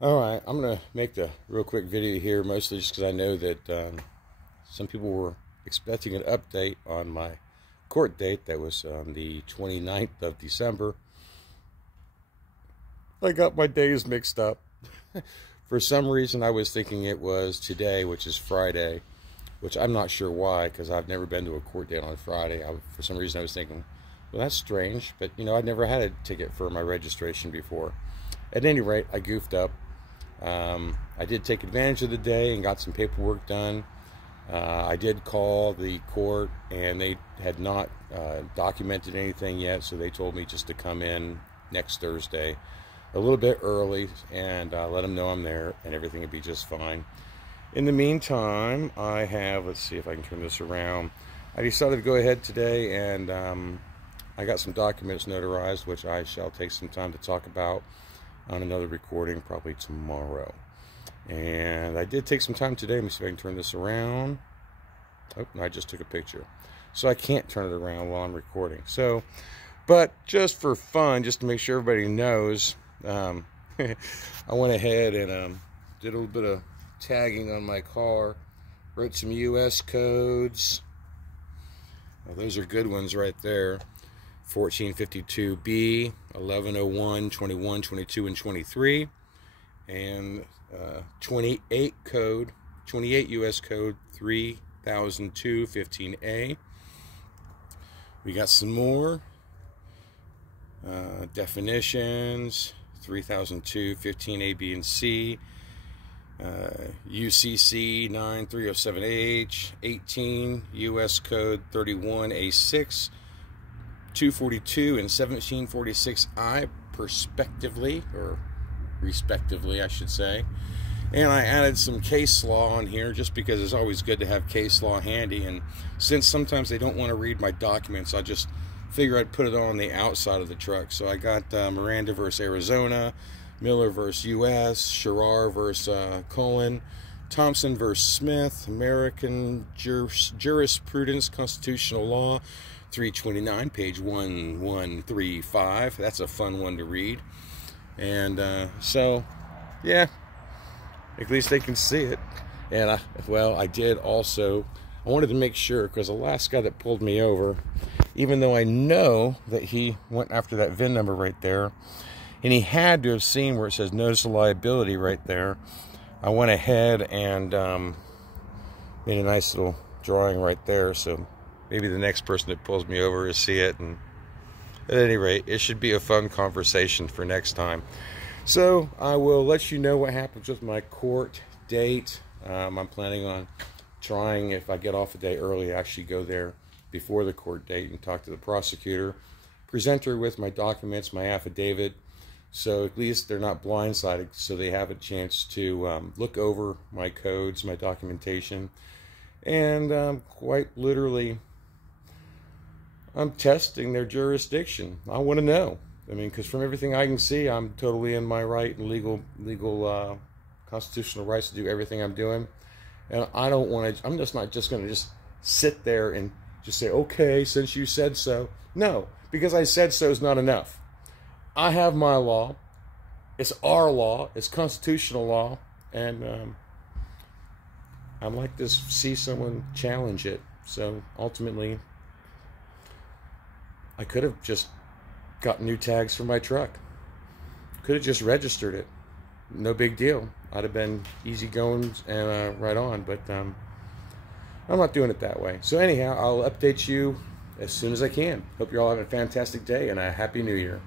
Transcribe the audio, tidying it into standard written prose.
Alright, I'm going to make the real quick video here, mostly just because I know that some people were expecting an update on my court date that was on the 29th of December. I got my days mixed up. For some reason, I was thinking it was today, which is Friday, which I'm not sure why, because I've never been to a court date on Friday. For some reason, I was thinking, well, that's strange, but, you know, I'd never had a ticket for my registration before. At any rate, I goofed up. I did take advantage of the day and got some paperwork done. I did call the court, and they had not documented anything yet, so they told me just to come in next Thursday a little bit early and let them know I'm there, and everything would be just fine. In the meantime, I have, let's see if I can turn this around. I decided to go ahead today, and I got some documents notarized, which I shall take some time to talk about on another recording, probably tomorrow. And I did take some time today. Let me see if I can turn this around. Oh, no, I just took a picture. So I can't turn it around while I'm recording. So, but just for fun, just to make sure everybody knows, I went ahead and did a little bit of tagging on my car. Wrote some U.S. codes. Well, those are good ones right there. 1452B, 1101, 21, 22, and 23, and 28 code, 28 U.S. code 3002 15A. We got some more definitions, 3002 15A, B, and C, UCC 9307H, 18 U.S. code 31A6, 242 and 1746I respectively, I should say. And I added some case law on here just because it's always good to have case law handy, and since sometimes they don't want to read my documents, I just figure I'd put it on the outside of the truck. So I got Miranda versus Arizona, Miller versus U.S., Sherrar versus Cullen, Thompson versus Smith, American Jurisprudence, Constitutional Law, 329, page 1135. That's a fun one to read. And so, yeah, at least they can see it. And I did also, I wanted to make sure, because the last guy that pulled me over, even though I know that he went after that VIN number right there, and he had to have seen where it says notice of liability right there, I went ahead and made a nice little drawing right there, so maybe the next person that pulls me over will see it. And at any rate, it should be a fun conversation for next time. So I will let you know what happens with my court date. I'm planning on trying, if I get off a day early, actually go there before the court date and talk to the prosecutor, present her with my documents, my affidavit, so at least they're not blindsided, so they have a chance to look over my codes, my documentation, and quite literally, I'm testing their jurisdiction. I want to know. I mean, because from everything I can see, I'm totally in my right and legal constitutional rights to do everything I'm doing. And I don't want to, I'm just not just going to just sit there and just say, okay, since you said so. No, because I said so is not enough. I have my law. It's our law. It's constitutional law. And I'd like to see someone challenge it. So ultimately, I could have just got new tags for my truck. Could have just registered it. No big deal. I'd have been easy going and right on, but I'm not doing it that way. So anyhow, I'll update you as soon as I can. Hope you all have a fantastic day and a Happy New Year.